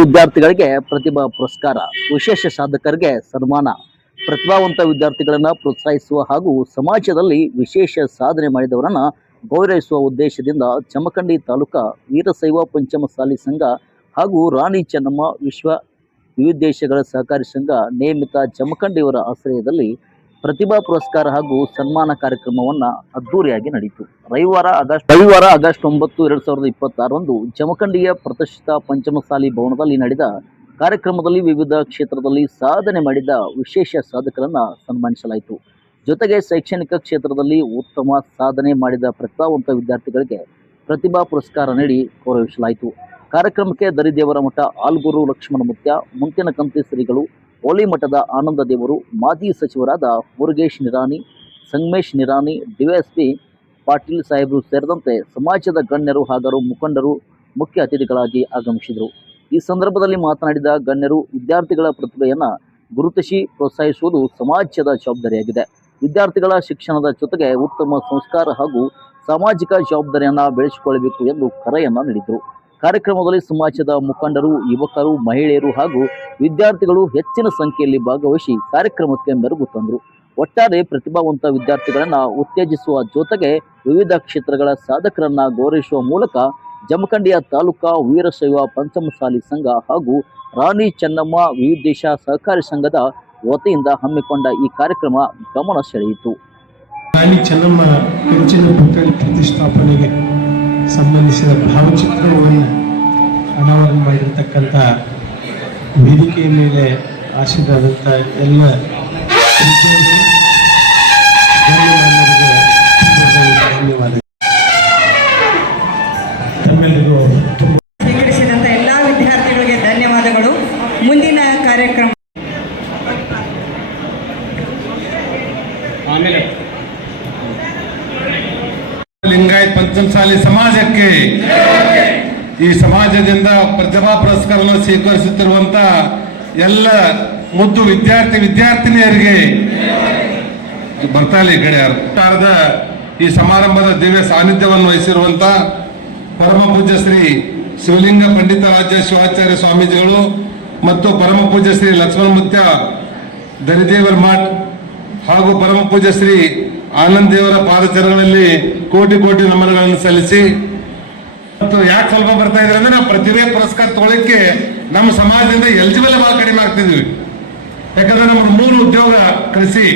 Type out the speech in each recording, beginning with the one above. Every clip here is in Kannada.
ವಿದ್ಯಾರ್ಥಿಗಳಿಗೆ ಪ್ರತಿಭಾ ಪುರಸ್ಕಾರ, ವಿಶೇಷ ಸಾಧಕರಿಗೆ ಸನ್ಮಾನ, ಪ್ರತಿಭಾವಂತ ವಿದ್ಯಾರ್ಥಿಗಳನ್ನ ಪ್ರೋತ್ಸಾಹಿಸುವ ಹಾಗೂ ಸಮಾಜದಲ್ಲಿ ವಿಶೇಷ ಸಾಧನೆ ಮಾಡಿದವರನ್ನ ಗೌರವಿಸುವ ಉದ್ದೇಶದಿಂದ ಜಮಖಂಡಿ ತಾಲೂಕಾ ವೀರಶೈವ ಪಂಚಮಸಾಲಿ ಸಂಘ ಹಾಗೂ ರಾಣಿ ಚೆನ್ನಮ್ಮ ವಿಶ್ವ ವಿವಿಧೇಶಗಳ ಸಹಕಾರಿ ಸಂಘ ನೇಮಿತ ಜಮಖಂಡಿಯವರ ಆಶ್ರಯದಲ್ಲಿ ಪ್ರತಿಭಾ ಪುರಸ್ಕಾರ ಹಾಗೂ ಸನ್ಮಾನ ಕಾರ್ಯಕ್ರಮವನ್ನು ಅದ್ದೂರಿಯಾಗಿ ನಡೆಯಿತು. ರವಿವಾರ ಆಗಸ್ಟ್ 9, 2026 ಜಮಖಂಡಿಯ ಪ್ರತಿಷ್ಠಿತ ಪಂಚಮಸಾಲಿ ಭವನದಲ್ಲಿ ನಡೆದ ಕಾರ್ಯಕ್ರಮದಲ್ಲಿ ವಿವಿಧ ಕ್ಷೇತ್ರದಲ್ಲಿ ಸಾಧನೆ ಮಾಡಿದ ವಿಶೇಷ ಸಾಧಕರನ್ನು ಸನ್ಮಾನಿಸಲಾಯಿತು. ಜೊತೆಗೆ ಶೈಕ್ಷಣಿಕ ಕ್ಷೇತ್ರದಲ್ಲಿ ಉತ್ತಮ ಸಾಧನೆ ಮಾಡಿದ ಪ್ರತಿಭಾವಂತ ವಿದ್ಯಾರ್ಥಿಗಳಿಗೆ ಪ್ರತಿಭಾ ಪುರಸ್ಕಾರ ನೀಡಿ ಗೌರವಿಸಲಾಯಿತು. ಕಾರ್ಯಕ್ರಮಕ್ಕೆ ದರಿದೇವರ ಮಠ ಆಲ್ಗೂರು ಲಕ್ಷ್ಮಣ ಮುತ್ಯ, ಮುಂತಿನಕಂತಿ ಶ್ರೀಗಳು, ಹೋಳಿ ಮಠದ ಆನಂದ ದೇವರು, ಮಾಜಿ ಸಚಿವರಾದ ಮುರುಗೇಶ್ ನಿರಾಣಿ, ಸಂಗಮೇಶ್ ನಿರಾಣಿ, ಡಿವೈಎಸ್ಪಿ ಪಾಟೀಲ್ ಸಾಹೇಬರು ಸೇರಿದಂತೆ ಸಮಾಜದ ಗಣ್ಯರು ಹಾಗೂ ಮುಖಂಡರು ಮುಖ್ಯ ಅತಿಥಿಗಳಾಗಿ ಆಗಮಿಸಿದರು. ಈ ಸಂದರ್ಭದಲ್ಲಿ ಮಾತನಾಡಿದ ಗಣ್ಯರು, ವಿದ್ಯಾರ್ಥಿಗಳ ಪ್ರತಿಭೆಯನ್ನು ಗುರುತಿಸಿ ಪ್ರೋತ್ಸಾಹಿಸುವುದು ಸಮಾಜದ ಜವಾಬ್ದಾರಿಯಾಗಿದೆ. ವಿದ್ಯಾರ್ಥಿಗಳ ಶಿಕ್ಷಣದ ಜೊತೆಗೆ ಉತ್ತಮ ಸಂಸ್ಕಾರ ಹಾಗೂ ಸಾಮಾಜಿಕ ಜವಾಬ್ದಾರಿಯನ್ನು ಬೆಳೆಸಿಕೊಳ್ಳಬೇಕು ಎಂದು ಕರೆಯನ್ನು ನೀಡಿದರು. ಕಾರ್ಯಕ್ರಮದಲ್ಲಿ ಸಮಾಜದ ಮುಖಂಡರು, ಯುವಕರು, ಮಹಿಳೆಯರು ಹಾಗೂ ವಿದ್ಯಾರ್ಥಿಗಳು ಹೆಚ್ಚಿನ ಸಂಖ್ಯೆಯಲ್ಲಿ ಭಾಗವಹಿಸಿ ಕಾರ್ಯಕ್ರಮಕ್ಕೆ ಮೆರುಗು ತಂದರು. ಒಟ್ಟಾರೆ ಪ್ರತಿಭಾವಂತ ವಿದ್ಯಾರ್ಥಿಗಳನ್ನು ಉತ್ತೇಜಿಸುವ ಜೊತೆಗೆ ವಿವಿಧ ಕ್ಷೇತ್ರಗಳ ಸಾಧಕರನ್ನ ಗೌರವಿಸುವ ಮೂಲಕ ಜಮಖಂಡಿಯ ತಾಲೂಕಾ ವೀರಶೈವ ಪಂಚಮಸಾಲಿ ಸಂಘ ಹಾಗೂ ರಾಣಿ ಚೆನ್ನಮ್ಮ ವಿವಿಧೇಶ ಸಹಕಾರಿ ಸಂಘದ ವತಿಯಿಂದ ಹಮ್ಮಿಕೊಂಡ ಈ ಕಾರ್ಯಕ್ರಮ ಗಮನ ಸೆಳೆಯಿತು. ರಾಣಿ ಚೆನ್ನಮ್ಮ ಕಂಚಿನ ಪುತ್ಥಳಿ ಪ್ರತಿಷ್ಠಾಪನೆಗೆ ಸಂಬಂಧಿಸಿದ ಭಾವಚಿತ್ರವನ್ನು ಅನಾವರಣ ಮಾಡಿರ್ತಕ್ಕಂಥ ವೇದಿಕೆಯ ಮೇಲೆ ಆಶೀರ್ವಾದಂಥ ಎಲ್ಲ ಧನ್ಯವಾದ. ತಮ್ಮೆಲ್ಲರಿಗೂ ಸ್ವೀಕರಿಸಿದಂಥ ಎಲ್ಲ ವಿದ್ಯಾರ್ಥಿಗಳಿಗೆ ಧನ್ಯವಾದಗಳು. ಮುಂದಿನ ಕಾರ್ಯಕ್ರಮ ಲಿಂಗಾಯತ್ ಪಂಚಮಸಾಲಿ ಸಮಾಜಕ್ಕೆ ಈ ಸಮಾಜದಿಂದ ಪ್ರತಿಭಾ ಪುರಸ್ಕಾರವನ್ನು ಸ್ವೀಕರಿಸುತ್ತಿರುವಂತ ಎಲ್ಲ ಮುದ್ದು ವಿದ್ಯಾರ್ಥಿನಿಯರಿಗೆ ಬರ್ತಾಲಿ ಗಡಿಯಾರದ ಈ ಸಮಾರಂಭದ ದಿವ್ಯ ಸಾನ್ನಿಧ್ಯವನ್ನು ವಹಿಸಿರುವಂತ ಪರಮ ಪೂಜ್ಯ ಶ್ರೀ ಶಿವಲಿಂಗ ಪಂಡಿತ ರಾಜ್ಯ ಶಿವಾಚಾರ್ಯ ಸ್ವಾಮೀಜಿಗಳು ಮತ್ತು ಪರಮ ಪೂಜ್ಯ ಶ್ರೀ ಲಕ್ಷ್ಮಣ ಮುತ್ಯ ದರಿದೇವರ ಮಠ್ ಹಾಗೂ ಪರಮ ಪೂಜ್ಯ ಶ್ರೀ ಆನಂದ್ ದೇವರ ಪಾದಚರಣಗಳಲ್ಲಿ ಕೋಟಿ ಕೋಟಿ ನಮನಗಳನ್ನು ಸಲ್ಲಿಸಿ ಮತ್ತು ಯಾಕೆ ಸ್ವಲ್ಪ ಬರ್ತಾ ಇದ್ರೆ ಅಂದ್ರೆ ನಾವು ಪ್ರತಿಭೆ ಪುರಸ್ಕಾರ ತಗೊಳ್ಳಿಕ್ಕೆ ನಮ್ಮ ಸಮಾಜದಿಂದ ಎಲಿಜಿಬಲ್ ಭಾಳ ಕಡಿಮೆ ಆಗ್ತಿದ್ವಿ. ಯಾಕಂದ್ರೆ ನಮ್ಮ 3 ಉದ್ಯೋಗ ಕಳಿಸಿ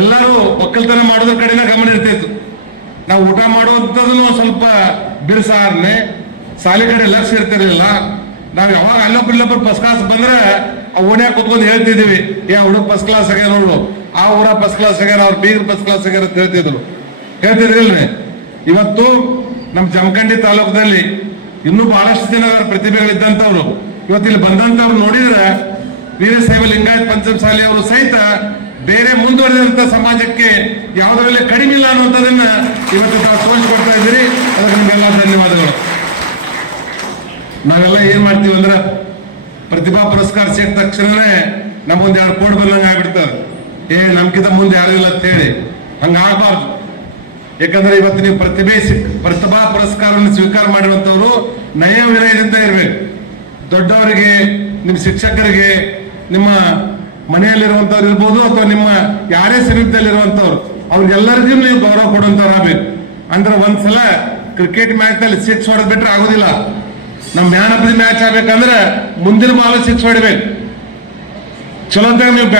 ಎಲ್ಲರೂ ಒಕ್ಕಲ್ತನ ಮಾಡೋದ್ರ ಕಡೆನ ಗಮನ ಇರ್ತಿತ್ತು. ನಾವು ಊಟ ಮಾಡುವಂಥದ್ದು ಸ್ವಲ್ಪ ಬಿರುಸಾರನೆ ಶಾಲೆ ಕಡೆ ಲಕ್ಷ ಇರ್ತಿರ್ಲಿಲ್ಲ. ನಾವು ಯಾವಾಗ ಅಲ್ಲೊಬ್ಬರು ಫಸ್ಟ್ ಕ್ಲಾಸ್ ಬಂದ್ರೆ ಆ ಓಣ್ಯಾಗ ಕುತ್ಕೊಂಡು ಹೇಳ್ತಿದ್ದೀವಿ, ಹುಡುಗ ಫಸ್ಟ್ ಕ್ಲಾಸ್ ಆಗ್ಯಾರ ನೋಡು, ಆ ಊರ ಫಸ್ಟ್ ಕ್ಲಾಸ್ ಆಗ್ಯಾರ, ಅವ್ರ ಬೀಗರ್ ಫಸ್ಟ್ ಕ್ಲಾಸ್ ಆಗ್ಯಾರ ಅಂತ ಹೇಳ್ತಿದ್ರಿಲ್ರಿ. ಇವತ್ತು ನಮ್ಮ ಜಮಖಂಡಿ ತಾಲೂಕದಲ್ಲಿ ಇನ್ನೂ ಬಹಳಷ್ಟು ಜನ ಪ್ರತಿಭೆಗಳಿದ್ದಂಥವ್ರು ಇವತ್ತು ಇಲ್ಲಿ ಬಂದಂಥವ್ರು ನೋಡಿದ್ರೆ ವೀರಶೈವ ಲಿಂಗಾಯತ್ ಪಂಚಮಸಾಲಿ ಅವರು ಸಹಿತ ಬೇರೆ ಮುಂದುವರೆದಂತ ಸಮಾಜಕ್ಕೆ ಯಾವುದರಲ್ಲಿ ಕಡಿಮೆ ಇಲ್ಲ ಅನ್ನುವಂಥದ್ದನ್ನ ಇವತ್ತು ತಾವು ತೋರಿಸ್ಕೊಡ್ತಾ ಇದ್ದೀರಿ. ಅದಕ್ಕೆ ನಿಮಗೆಲ್ಲ ಧನ್ಯವಾದಗಳು. ನಾವೆಲ್ಲ ಏನ್ ಮಾಡ್ತೀವಿ ಅಂದ್ರೆ ಪ್ರತಿಭಾ ಪುರಸ್ಕಾರ ಸಿಕ್ಕ ತಕ್ಷಣನೇ ನಮ್ಗೊಂದು 2 ಕೋಟಿ ಬಂದಂಗೆ ಆಗ್ಬಿಡ್ತದೆ. ನಮ್ಗಿಂತ ಮುಂದೆ ಯಾರು ಇಲ್ಲ ಅಂತ ಹೇಳಿ ಹಂಗಾಗಬಾರ್ದು. ಯಾಕಂದ್ರೆ ಇವತ್ತು ನೀವು ಪ್ರತಿಭಾ ಪುರಸ್ಕಾರವನ್ನು ಸ್ವೀಕಾರ ಮಾಡಿರುವಂತವ್ರು ನಯ ವಿನಯದಿಂದ ಇರ್ಬೇಕು. ದೊಡ್ಡವರಿಗೆ, ನಿಮ್ಮ ಶಿಕ್ಷಕರಿಗೆ, ನಿಮ್ಮ ಮನೆಯಲ್ಲಿರುವಂತವ್ರು ಇರ್ಬೋದು ಅಥವಾ ನಿಮ್ಮ ಯಾರೇ ಸಮೀಪದಲ್ಲಿರುವಂತವ್ರು ಅವ್ರಿಗೆಲ್ಲರಿಗೂ ನೀವು ಗೌರವ ಕೊಡುವಂತವ್ರು ಆಗ್ಬೇಕು. ಅಂದ್ರೆ ಒಂದ್ಸಲ ಕ್ರಿಕೆಟ್ ಮ್ಯಾಚ್ ನಲ್ಲಿ 6 ಹೊಡೆದ್ ಬಿಟ್ರೆ ಆಗೋದಿಲ್ಲ. ನಮ್ ಮ್ಯಾನ್ ಆಫ್ ದಿ ಮ್ಯಾಚ್ ಆಗ್ಬೇಕಂದ್ರೆ ಮುಂದಿನ ಬಾಲ್ 6 ಹೊಡಿಬೇಕು. ಚಲೋತ್ತಂಗ ನೀವು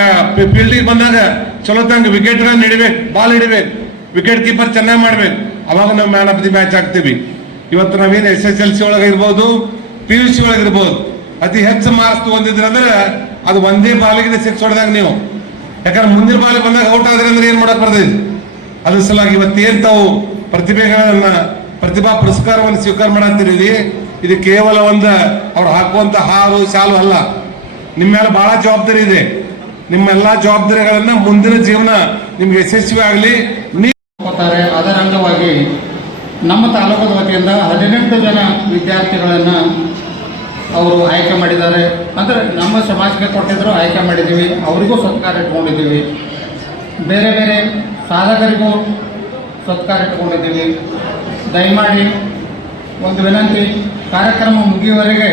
ಫೀಲ್ಡಿಗೆ ಬಂದಾಗ ಚಲೋತ್ತಂಗ ವಿಕೆಟ್ಗಳನ್ನ ಹಿಡಿಬೇಕು, ಬಾಲ್ ಹಿಡಿಬೇಕು, ವಿಕೆಟ್ ಕೀಪರ್ ಚೆನ್ನಾಗಿ ಮಾಡ್ಬೇಕು. ಅವಾಗ ನಾವು ಮ್ಯಾನ್ ಆಫ್ ದಿ ಮ್ಯಾಚ್ ಆಗ್ತೀವಿ. ಇವತ್ತು ನಾವೇನು SSLC ಒಳಗಿರ್ಬೋದು, PUC ಒಳಗಿರ್ಬೋದು, ಅತಿ ಹೆಚ್ಚು ಮಾರ್ಕ್ಸ್ ತಗೊಂಡಿದ್ರಂದ್ರೆ ಅದು ಒಂದೇ ಬಾಲಿಗೆ 6 ಹೊಡೆದಾಗ ನೀವು. ಯಾಕಂದ್ರೆ ಮುಂದಿನ ಬಾಲಿಗೆ ಬಂದಾಗ ಔಟ್ ಆದ್ರೆ ಅಂದ್ರೆ ಏನ್ ಮಾಡಕ್ ಬರ್ತೈತಿ. ಅದ್ರ ಸಲಾಗಿ ಇವತ್ತೇನ್ ತಾವು ಪ್ರತಿಭಾ ಪುರಸ್ಕಾರವನ್ನು ಸ್ವೀಕಾರ ಮಾಡತ್ತೀರಿ, ಇದು ಕೇವಲ ಅವ್ರು ಹಾಕುವಂತ ಹಾರು ಶಾಲು ಅಲ್ಲ. ನಿಮ್ಮ ಮೇಲೆ ಬಹಳ ಜವಾಬ್ದಾರಿ ಇದೆ. ನಿಮ್ಮೆಲ್ಲ ಜವಾಬ್ದಾರಿಗಳನ್ನ ಮುಂದಿನ ಜೀವನ ನಿಮ್ಗೆ ಯಶಸ್ವಿ ಆಗಲಿ. ಅದರ ಅಂಗವಾಗಿ ನಮ್ಮ ತಾಲೂಕದ ವತಿಯಿಂದ 18 ಜನ ವಿದ್ಯಾರ್ಥಿಗಳನ್ನು ಅವರು ಆಯ್ಕೆ ಮಾಡಿದ್ದಾರೆ. ಅಂದರೆ ನಮ್ಮ ಸಮಾಜಕ್ಕೆ ಕೊಟ್ಟಿದ್ದರು, ಆಯ್ಕೆ ಮಾಡಿದ್ದೀವಿ, ಅವರಿಗೂ ಸತ್ಕಾರ ಇಟ್ಕೊಂಡಿದ್ದೀವಿ. ಬೇರೆ ಬೇರೆ ಸಾಧಕರಿಗೂ ಸತ್ಕಾರ ಇಟ್ಕೊಂಡಿದ್ದೀವಿ. ದಯಮಾಡಿ ಒಂದು ವಿನಂತಿ, ಕಾರ್ಯಕ್ರಮ ಮುಗಿಯುವವರೆಗೆ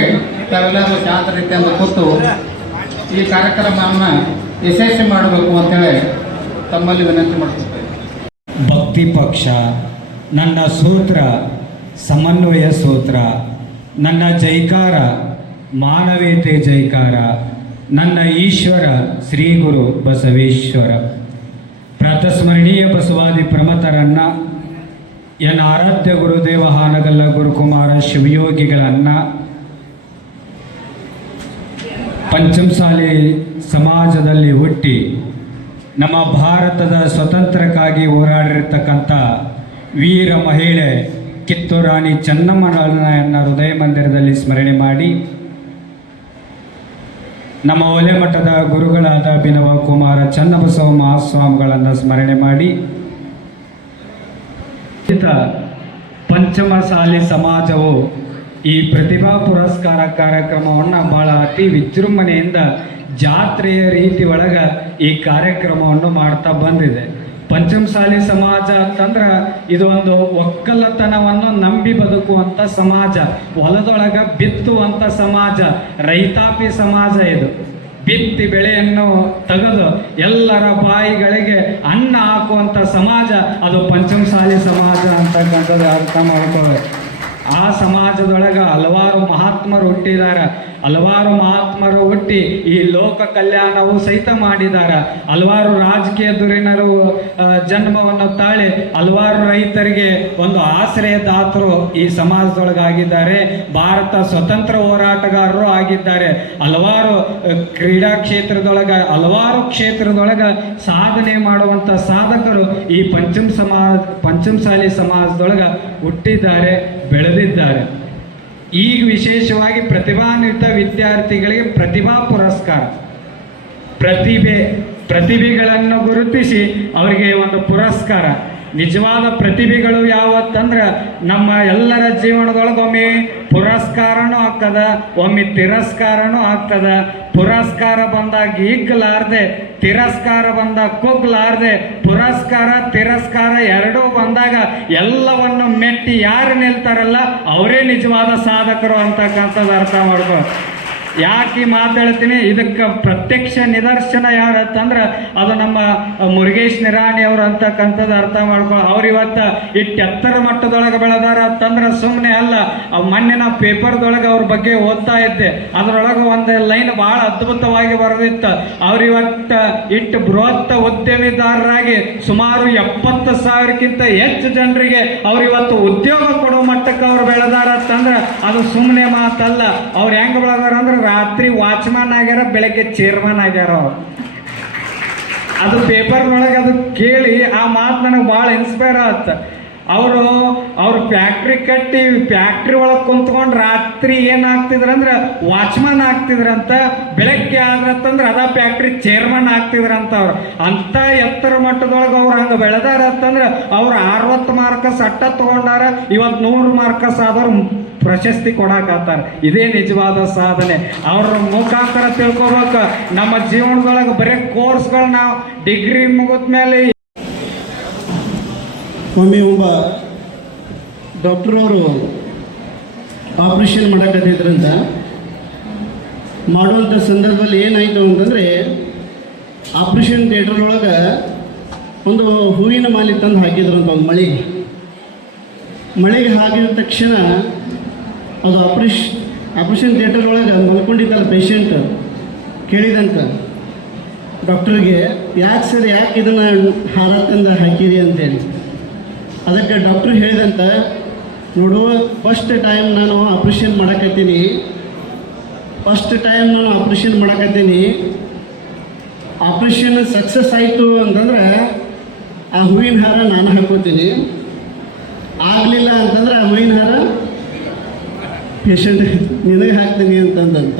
ತಾವೆಲ್ಲರೂ ಶಾಂತ ರೀತಿಯಿಂದ ಕೂತು ಈ ಕಾರ್ಯಕ್ರಮವನ್ನು ಯಶಸ್ವಿ ಮಾಡಬೇಕು ಅಂತೇಳಿ ತಮ್ಮಲ್ಲಿ ವಿನಂತಿ ಮಾಡ್ತಿದ್ದೇವೆ. ಭಕ್ತಿ ಪಕ್ಷ, ನನ್ನ ಸೂತ್ರ ಸಮನ್ವಯ ಸೂತ್ರ, ನನ್ನ ಜೈಕಾರ ಮಾನವೀಯತೆ ಜೈಕಾರ, ನನ್ನ ಈಶ್ವರ ಶ್ರೀ ಗುರು ಬಸವೇಶ್ವರ. ಪ್ರಾತಸ್ಮರಣೀಯ ಬಸವಾದಿ ಪ್ರಮಥರನ್ನ, ಎನ್ನ ಆರಾಧ್ಯ ಗುರುದೇವ ಹಾನಗಲ್ಲ ಗುರುಕುಮಾರ ಶಿವಯೋಗಿಗಳನ್ನ, ಪಂಚಮಸಾಲಿ ಸಮಾಜದಲ್ಲಿ ಹುಟ್ಟಿ ನಮ್ಮ ಭಾರತದ ಸ್ವತಂತ್ರಕ್ಕಾಗಿ ಹೋರಾಡಿರ್ತಕ್ಕಂಥ ವೀರ ಮಹಿಳೆ ಕಿತ್ತೂರು ರಾಣಿ ಚೆನ್ನಮ್ಮನನ್ನ ಹೃದಯ ಮಂದಿರದಲ್ಲಿ ಸ್ಮರಣೆ ಮಾಡಿ, ನಮ್ಮ ಒಲೆಮಠದ ಗುರುಗಳಾದ ಅಭಿನವ ಕುಮಾರ ಚನ್ನಬಸವ ಮಹಾಸ್ವಾಮಿಗಳನ್ನು ಸ್ಮರಣೆ ಮಾಡಿ, ಪಂಚಮಸಾಲಿ ಸಮಾಜವು ಈ ಪ್ರತಿಭಾ ಪುರಸ್ಕಾರ ಕಾರ್ಯಕ್ರಮವನ್ನು ಬಹಳ ಅತಿ ವಿಜೃಂಭಣೆಯಿಂದ ಜಾತ್ರೆಯ ರೀತಿ ಒಳಗೆ ಈ ಕಾರ್ಯಕ್ರಮವನ್ನು ಮಾಡ್ತಾ ಬಂದಿದೆ. ಪಂಚಮಸಾಲಿ ಸಮಾಜ ಅಂತಂದ್ರೆ ಇದು ಒಂದು ಒಕ್ಕಲತನವನ್ನು ನಂಬಿ ಬದುಕುವಂಥ ಸಮಾಜ, ಹೊಲದೊಳಗೆ ಬಿತ್ತುವಂಥ ಸಮಾಜ, ರೈತಾಪಿ ಸಮಾಜ. ಇದು ಬಿತ್ತಿ ಬೆಳೆಯನ್ನು ತೆಗೆದು ಎಲ್ಲರ ಬಾಯಿಗಳಿಗೆ ಅನ್ನ ಹಾಕುವಂಥ ಸಮಾಜ, ಅದು ಪಂಚಮಸಾಲಿ ಸಮಾಜ ಅಂತಕ್ಕಂಥದ್ದು ಅರ್ಥ ಮಾಡ್ಕೋಬೇಕು. ಆ ಸಮಾಜದೊಳಗೆ ಹಲವಾರು ಮಹಾತ್ಮರು ಹುಟ್ಟಿದ್ದಾರೆ. ಹಲವಾರು ಮಹಾತ್ಮರು ಹುಟ್ಟಿ ಈ ಲೋಕ ಕಲ್ಯಾಣವು ಸಹಿತ ಮಾಡಿದ್ದಾರೆ. ಹಲವಾರು ರಾಜಕೀಯ ಧುರೀಣರು ಜನ್ಮವನ್ನು ತಾಳಿ ಹಲವಾರು ರೈತರಿಗೆ ಒಂದು ಆಶ್ರಯದಾತರು ಈ ಸಮಾಜದೊಳಗಾಗಿದ್ದಾರೆ. ಭಾರತ ಸ್ವತಂತ್ರ ಹೋರಾಟಗಾರರು ಆಗಿದ್ದಾರೆ. ಹಲವಾರು ಕ್ರೀಡಾ ಕ್ಷೇತ್ರದೊಳಗೆ, ಹಲವಾರು ಕ್ಷೇತ್ರದೊಳಗೆ ಸಾಧನೆ ಮಾಡುವಂಥ ಸಾಧಕರು ಈ ಪಂಚಮಸಾಲಿ ಸಮಾಜದೊಳಗೆ ಹುಟ್ಟಿದ್ದಾರೆ, ಬೆಳೆದಿದ್ದಾರೆ. ಈಗ ವಿಶೇಷವಾಗಿ ಪ್ರತಿಭಾನ್ವಿತ ವಿದ್ಯಾರ್ಥಿಗಳಿಗೆ ಪ್ರತಿಭಾ ಪುರಸ್ಕಾರ, ಪ್ರತಿಭೆಗಳನ್ನು ಗುರುತಿಸಿ ಅವರಿಗೆ ಒಂದು ಪುರಸ್ಕಾರ. ನಿಜವಾದ ಪ್ರತಿಭೆಗಳು ಯಾವತ್ತಂದ್ರೆ ನಮ್ಮ ಎಲ್ಲರ ಜೀವನದೊಳಗೆ ಒಮ್ಮೆ ಪುರಸ್ಕಾರನೂ ಆಗ್ತದ, ಒಮ್ಮೆ ತಿರಸ್ಕಾರನೂ ಆಗ್ತದ. ಪುರಸ್ಕಾರ ಬಂದಾಗ ಹಿಗ್ಗಲಾರ್ದೆ, ತಿರಸ್ಕಾರ ಬಂದಾಗ ಕುಗ್ಲಾರ್ದೆ, ಪುರಸ್ಕಾರ ತಿರಸ್ಕಾರ ಎರಡೂ ಬಂದಾಗ ಎಲ್ಲವನ್ನು ಮೆಟ್ಟಿ ಯಾರು ನಿಲ್ತಾರಲ್ಲ ಅವರೇ ನಿಜವಾದ ಸಾಧಕರು ಅಂತಕ್ಕಂಥದ್ದು ಅರ್ಥ ಮಾಡ್ಕೋ. ಯಾಕೆ ಮಾತಾಡ್ತೀನಿ, ಇದಕ್ಕೆ ಪ್ರತ್ಯಕ್ಷ ನಿದರ್ಶನ ಯಾರು ಅಂತಂದ್ರೆ ಅದು ನಮ್ಮ ಮುರುಗೇಶ್ ನಿರಾಣಿ ಅವರು ಅಂತಕ್ಕಂಥದ್ದು ಅರ್ಥ ಮಾಡ್ಕೊ. ಅವ್ರು ಇವತ್ತು ಇಟ್ಟು ಎತ್ತರ ಮಟ್ಟದೊಳಗೆ ಬೆಳೆದಾರ ಅಂತಂದ್ರೆ ಸುಮ್ಮನೆ ಅಲ್ಲ. ಮೊನ್ನೆ ನಾ ಪೇಪರ್ದೊಳಗೆ ಅವ್ರ ಬಗ್ಗೆ ಓದ್ತಾ ಇದ್ದೆ, ಅದರೊಳಗೆ ಒಂದು ಲೈನ್ ಭಾಳ ಅದ್ಭುತವಾಗಿ ಬರೆದಿತ್ತು. ಅವ್ರು ಇವತ್ತು ಇಟ್ಟು ಬೃಹತ್ ಉದ್ಯಮಿದಾರರಾಗಿ ಸುಮಾರು 70,000ಕ್ಕಿಂತ ಹೆಚ್ಚು ಜನರಿಗೆ ಅವ್ರು ಇವತ್ತು ಉದ್ಯೋಗ ಕೊಡೋ ಮಟ್ಟಕ್ಕೆ ಅವ್ರು ಬೆಳೆದಾರ ಅಂತಂದ್ರೆ ಅದು ಸುಮ್ಮನೆ ಮಾತಲ್ಲ. ಅವ್ರು ಹೆಂಗೆ ಬೆಳೆದಾರ ಅಂದ್ರೆ ರಾತ್ರಿ ವಾಚ್ಮನ್ ಆಗ್ಯಾರ, ಬೆಳಗ್ಗೆ ಚೇರ್ಮನ್ ಆಗ್ಯಾರ. ಅದು ಪೇಪರ್ನೊಳಗೆ ಅದು ಕೇಳಿ ಆ ಮಾತು ನನಗೆ ಭಾಳ ಇನ್ಸ್ಪೈರ್ ಆಯ್ತು. ಅವರು ಫ್ಯಾಕ್ಟ್ರಿ ಕಟ್ಟಿ ಫ್ಯಾಕ್ಟ್ರಿ ಒಳಗೆ ಕುಂತ್ಕೊಂಡು ರಾತ್ರಿ ಏನಾಗ್ತಿದ್ರಂದ್ರೆ ವಾಚ್ಮನ್ ಆಗ್ತಿದ್ರಂತ, ಬೆಳಗ್ಗೆ ಆದ್ರಂತಂದ್ರೆ ಅದ ಫ್ಯಾಕ್ಟ್ರಿ ಚೇರ್ಮನ್ ಆಗ್ತಿದ್ರಂತ. ಅವ್ರು ಅಂಥ ಎತ್ತರ ಮಟ್ಟದೊಳಗೆ ಅವ್ರು ಹಂಗೆ ಬೆಳೆದಾರ ಅಂತಂದ್ರೆ ಅವ್ರು 60 ಮಾರ್ಕಸ್ ಅಟ್ಟ ತೊಗೊಂಡಾರ. ಇವತ್ತು 100 ಮಾರ್ಕಸ್ ಆದವ್ರು ಪ್ರಶಸ್ತಿ ಕೊಡಾಕತ್ತಾರೆ. ಇದೇ ನಿಜವಾದ ಸಾಧನೆ. ಅವ್ರ ಮುಖಾಂತರ ತಿಳ್ಕೊಬೇಕು. ನಮ್ಮ ಜೀವನದೊಳಗೆ ಬರೀ ಕೋರ್ಸ್ಗಳು ನಾವು ಡಿಗ್ರಿ ಮುಗಿದ್ಮೇಲೆ ಒಮ್ಮೆ ಒಬ್ಬ ಡಾಕ್ಟ್ರವರು ಆಪ್ರೇಷನ್ ಮಾಡಕತ್ತಿದ್ರಂತ. ಮಾಡುವಂಥ ಸಂದರ್ಭದಲ್ಲಿ ಏನಾಯಿತು ಅಂತಂದರೆ ಆಪ್ರೇಷನ್ ಥಿಯೇಟರ್ ಒಳಗೆ ಒಂದು ಹೂವಿನ ಮಾಲೆ ತಂದು ಹಾಕಿದ್ರಂತ. ಒಂದು ಮಳೆಗೆ ಹಾಕಿದ ತಕ್ಷಣ ಅದು ಆಪ್ರೇಷನ್ ಥಿಯೇಟರ್ ಒಳಗೆ ಮಲ್ಕೊಂಡಿದ್ದಲ್ಲ ಪೇಷಂಟ್ ಕೇಳಿದಂತ ಡಾಕ್ಟ್ರಿಗೆ, ಯಾಕೆ ಇದನ್ನು ಹಾರ ತಂದು ಹಾಕಿರಿ ಅಂತೇಳಿ. ಅದಕ್ಕೆ ಡಾಕ್ಟ್ರು ಹೇಳಿದಂತ, ನೋಡು, ಫಸ್ಟ್ ಟೈಮ್ ನಾನು ಆಪ್ರೇಷನ್ ಮಾಡಕತ್ತೀನಿ, ಆಪ್ರೇಷನ್ ಸಕ್ಸಸ್ ಆಯಿತು ಅಂತಂದ್ರೆ ಆ ಹೂವಿನ ಹಾರ ನಾನು ಹಾಕೋತೀನಿ, ಆಗಲಿಲ್ಲ ಅಂತಂದ್ರೆ ಆ ಹೂವಿನ ಹಾರ ಪೇಷಂಟ್ ನಿನಗೆ ಹಾಕ್ತೀನಿ ಅಂತಂದಂತ.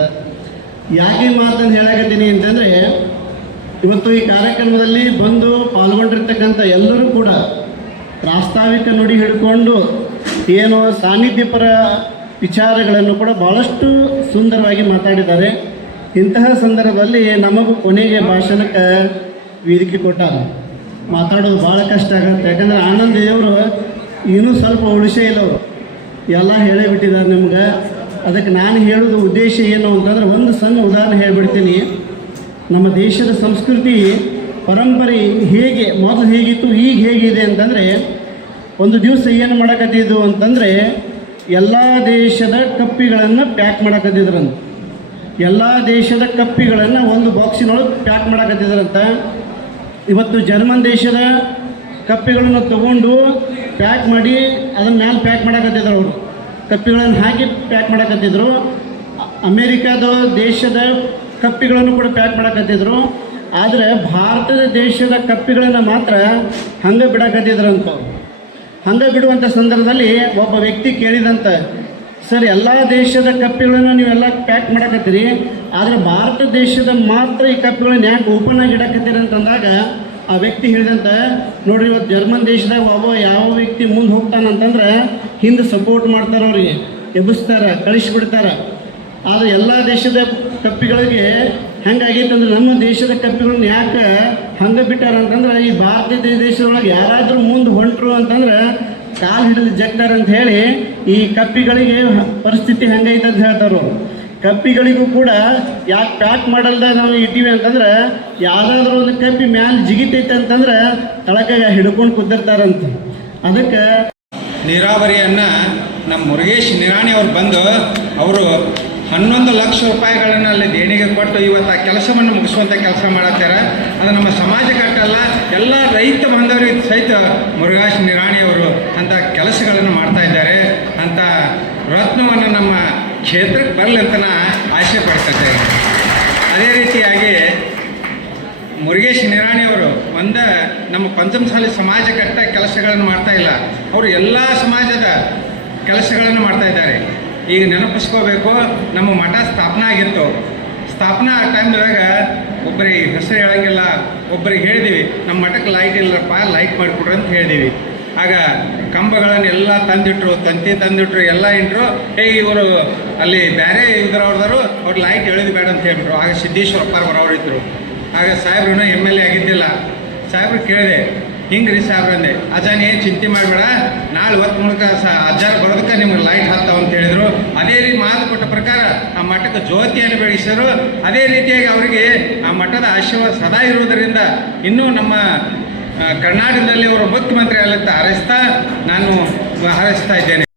ಯಾಕೆ ಮಾತನ್ನು ಹೇಳಕತ್ತೀನಿ ಅಂತಂದರೆ ಇವತ್ತು ಈ ಕಾರ್ಯಕ್ರಮದಲ್ಲಿ ಬಂದು ಪಾಲ್ಗೊಂಡಿರ್ತಕ್ಕಂಥ ಎಲ್ಲರೂ ಕೂಡ ಪ್ರಾಸ್ತಾವಿಕ ನುಡಿ ಹಿಡ್ಕೊಂಡು ಏನು ಸಾನ್ನಿಧ್ಯಪರ ವಿಚಾರಗಳನ್ನು ಕೂಡ ಭಾಳಷ್ಟು ಸುಂದರವಾಗಿ ಮಾತಾಡಿದ್ದಾರೆ. ಇಂತಹ ಸಂದರ್ಭದಲ್ಲಿ ನಮಗೂ ಕೊನೆಗೆ ಭಾಷಣಕ್ಕೆ ವೇದಿಕೆ ಕೊಟ್ಟಾರೆ. ಮಾತಾಡೋದು ಭಾಳ ಕಷ್ಟ ಆಗುತ್ತೆ, ಯಾಕಂದರೆ ಆನಂದ್ ದೇವರು ಇನ್ನೂ ಸ್ವಲ್ಪ ಉಳಿಸೇ ಇಲ್ಲವರು ಎಲ್ಲ ಹೇಳೇ ಬಿಟ್ಟಿದ್ದಾರೆ ನಿಮ್ಗೆ. ಅದಕ್ಕೆ ನಾನು ಹೇಳೋದು ಉದ್ದೇಶ ಏನು ಅಂತಂದ್ರೆ ಒಂದು ಸಣ್ಣ ಉದಾಹರಣೆ ಹೇಳಿಬಿಡ್ತೀನಿ. ನಮ್ಮ ದೇಶದ ಸಂಸ್ಕೃತಿ ಪರಂಪರೆ ಹೇಗೆ ಮೊದಲು ಹೇಗಿತ್ತು ಈಗ ಹೇಗಿದೆ ಅಂತಂದರೆ, ಒಂದು ದಿವಸ ಏನು ಮಾಡಕತ್ತಿದ್ದು ಅಂತಂದರೆ ಎಲ್ಲ ದೇಶದ ಕಪ್ಪಿಗಳನ್ನು ಪ್ಯಾಕ್ ಮಾಡಕತ್ತಿದ್ರಂತ. ಎಲ್ಲ ದೇಶದ ಕಪ್ಪಿಗಳನ್ನು ಒಂದು ಬಾಕ್ಸಿನೊಳಗೆ ಪ್ಯಾಕ್ ಮಾಡಕತ್ತಿದ್ರಂತ. ಇವತ್ತು ಜರ್ಮನ್ ದೇಶದ ಕಪ್ಪಿಗಳನ್ನು ತಗೊಂಡು ಪ್ಯಾಕ್ ಮಾಡಿ ಅದನ್ನ ಮ್ಯಾಲೆ ಪ್ಯಾಕ್ ಮಾಡಕತ್ತಿದ್ರು. ಅವರು ಕಪ್ಪಿಗಳನ್ನು ಹಾಕಿ ಪ್ಯಾಕ್ ಮಾಡಕತ್ತಿದ್ರು. ಅಮೇರಿಕಾದ ದೇಶದ ಕಪ್ಪಿಗಳನ್ನು ಕೂಡ ಪ್ಯಾಕ್ ಮಾಡಕತ್ತಿದ್ರು. ಆದರೆ ಭಾರತದ ದೇಶದ ಕಪ್ಪಿಗಳನ್ನು ಮಾತ್ರ ಹಂಗೆ ಬಿಡಕತ್ತಿದ್ರಂತ. ಹಂಗೆ ಬಿಡುವಂಥ ಸಂದರ್ಭದಲ್ಲಿ ಒಬ್ಬ ವ್ಯಕ್ತಿ ಕೇಳಿದಂತ, ಸರ್ ಎಲ್ಲ ದೇಶದ ಕಪ್ಪಿಗಳನ್ನು ನೀವೆಲ್ಲ ಪ್ಯಾಕ್ ಮಾಡಕತ್ತೀರಿ, ಆದರೆ ಭಾರತ ದೇಶದ ಮಾತ್ರ ಈ ಕಪ್ಪಿಗಳನ್ನ ಯಾಕೆ ಓಪನ್ ಆಗಿ ಇಡಕತ್ತೀರಿ ಅಂತಂದಾಗ ಆ ವ್ಯಕ್ತಿ ಹೇಳಿದಂತ, ನೋಡ್ರಿ ಇವತ್ತು ಜರ್ಮನ್ ದೇಶದಾಗ ಯಾವ ವ್ಯಕ್ತಿ ಮುಂದೆ ಹೋಗ್ತಾನಂತಂದ್ರೆ ಹಿಂದೆ ಸಪೋರ್ಟ್ ಮಾಡ್ತಾರೆ, ಅವ್ರಿಗೆ ಎಬ್ಬಿಸ್ತಾರೆ, ಕಳಿಸಿಬಿಡ್ತಾರೆ. ಆದರೆ ಎಲ್ಲ ದೇಶದ ಕಪ್ಪಿಗಳಿಗೆ ಹೆಂಗಾಗೈತೆ ಅಂದ್ರೆ ನಮ್ಮ ದೇಶದ ಕಪ್ಪಿಗಳನ್ನ ಯಾಕೆ ಹಂಗೆ ಬಿಟ್ಟಾರಂತಂದ್ರೆ ಈ ಭಾರತ ದೇಶದೊಳಗೆ ಯಾರಾದರೂ ಮುಂದೆ ಹೊಂಟರು ಅಂತಂದ್ರೆ ಕಾಲು ಹಿಡಿದು ಜಗ್ತಾರೆ ಅಂತ ಹೇಳಿ ಈ ಕಪ್ಪಿಗಳಿಗೆ ಪರಿಸ್ಥಿತಿ ಹೆಂಗೈತೆ ಅಂತ ಹೇಳ್ತಾರೆ. ಕಪ್ಪಿಗಳಿಗೂ ಕೂಡ ಯಾಕೆ ಪ್ಯಾಕ್ ಮಾಡಲ್ದ ನಾವು ಇಟ್ಟಿವಿ ಅಂತಂದ್ರೆ ಯಾವುದಾದ್ರೂ ಒಂದು ಕಪ್ಪಿ ಮ್ಯಾಲೆ ಜಿಗಿತೈತೆ ಅಂತಂದ್ರೆ ತಳಕಾಗ ಹಿಡ್ಕೊಂಡು ಕುದ್ದಿರ್ತಾರಂತ. ಅದಕ್ಕೆ ನೀರಾವರಿಯನ್ನು ನಮ್ಮ ಮುರುಗೇಶ್ ನಿರಾಣಿ ಅವ್ರು ಬಂದು ಅವರು 11 ಲಕ್ಷ ರೂಪಾಯಿಗಳನ್ನು ಅಲ್ಲಿ ದೇಣಿಗೆ ಕೊಟ್ಟು ಇವತ್ತು ಆ ಕೆಲಸವನ್ನು ಮುಗಿಸುವಂಥ ಕೆಲಸ ಮಾಡತ್ತಾರೆ. ಅದು ನಮ್ಮ ಸಮಾಜಕ್ಕೆ ಅಷ್ಟಲ್ಲ, ಎಲ್ಲ ರೈತ ಬಾಂಧವರಿಗೆ ಸಹಿತ ಮುರುಗೇಶ್ ನಿರಾಣಿ ಅವರು ಅಂಥ ಕೆಲಸಗಳನ್ನು ಮಾಡ್ತಾ ಇದ್ದಾರೆ. ಅಂಥ ರತ್ನವನ್ನು ನಮ್ಮ ಕ್ಷೇತ್ರಕ್ಕೆ ಬರಲಿ ಅಂತ ನಾ ಆಸೆ ಪಡ್ತಿದ್ದೆ. ಅದೇ ರೀತಿಯಾಗಿ ಮುರುಗೇಶ್ ನಿರಾಣಿ ಅವರು ನಮ್ಮ ಪಂಚಮಸಾಲಿ ಸಮಾಜಕ್ಕಟ್ಟ ಕೆಲಸಗಳನ್ನು ಮಾಡ್ತಾ ಇಲ್ಲ, ಅವರು ಎಲ್ಲ ಸಮಾಜದ ಕೆಲಸಗಳನ್ನು ಮಾಡ್ತಾ ಇದ್ದಾರೆ. ಈಗ ನೆನಪಿಸ್ಕೋಬೇಕು, ನಮ್ಮ ಮಠ ಸ್ಥಾಪನಾ ಆಗಿತ್ತು. ಸ್ಥಾಪನಾ ಟೈಮ್ದಾಗ ಒಬ್ಬರಿಗೆ ಹೆಸರು ಹೇಳಂಗಿಲ್ಲ, ಒಬ್ಬರಿಗೆ ಹೇಳಿದೀವಿ ನಮ್ಮ ಮಠಕ್ಕೆ ಲೈಟ್ ಇಲ್ಲಪ್ಪ, ಲೈಟ್ ಮಾಡಿಕೊಡ್ರಿ ಅಂತ ಹೇಳಿದೀವಿ. ಆಗ ಕಂಬಗಳನ್ನೆಲ್ಲ ತಂದಿಟ್ರು, ತಂತಿ ತಂದಿಟ್ರು, ಎಲ್ಲ ಇಂಟ್ರು. ಇವರು ಅಲ್ಲಿ ಬೇರೆ ಇದ್ರವ್ರದರು ಅವ್ರು ಲೈಟ್ ಎಳೆದು ಬೇಡ ಅಂತ ಹೇಳ್ಬಿಟ್ರು. ಆಗ ಸಿದ್ದೇಶ್ವರಪ್ಪ ಬರೋರು ಇದ್ದರು. ಆಗ ಸಾಹೇಬ್ರನ್ನ MLA ಆಗಿದ್ದಿಲ್ಲ. ಸಾಹೇಬ್ರು ಕೇಳಿದೆ, ಹಿಂಗೆ ರೀ ಸಾಹೇಬ್ರಂದೆ, ಅಜ್ಜಾನ ಏನು ಚಿಂತೆ ಮಾಡಬೇಡ, ನಾಳೆ ಹೊತ್ತು ಮೂಲಕ ಅಜ್ಜಾರ ಬರೋದಕ್ಕೆ ನಿಮ್ಗೆ ಲೈಟ್ ಹತ್ತಾವ ಅಂತ ಹೇಳಿದರು. ಅದೇ ರೀತಿ ಮಾತು ಕೊಟ್ಟ ಪ್ರಕಾರ ಆ ಮಠಕ್ಕೆ ಜ್ಯೋತಿಯನ್ನು ಬೆಳೆಸಿದರು. ಅದೇ ರೀತಿಯಾಗಿ ಅವರಿಗೆ ಆ ಮಠದ ಆಶೀರ್ವಾದ ಸದಾ ಇರುವುದರಿಂದ ಇನ್ನೂ ನಮ್ಮ ಕರ್ನಾಟಕದಲ್ಲಿ ಅವರು ಮುಖ್ಯಮಂತ್ರಿ ಆಗಲಿಕ್ಕೆ ಹಾರೈಸ್ತಾ ಇದ್ದೇನೆ.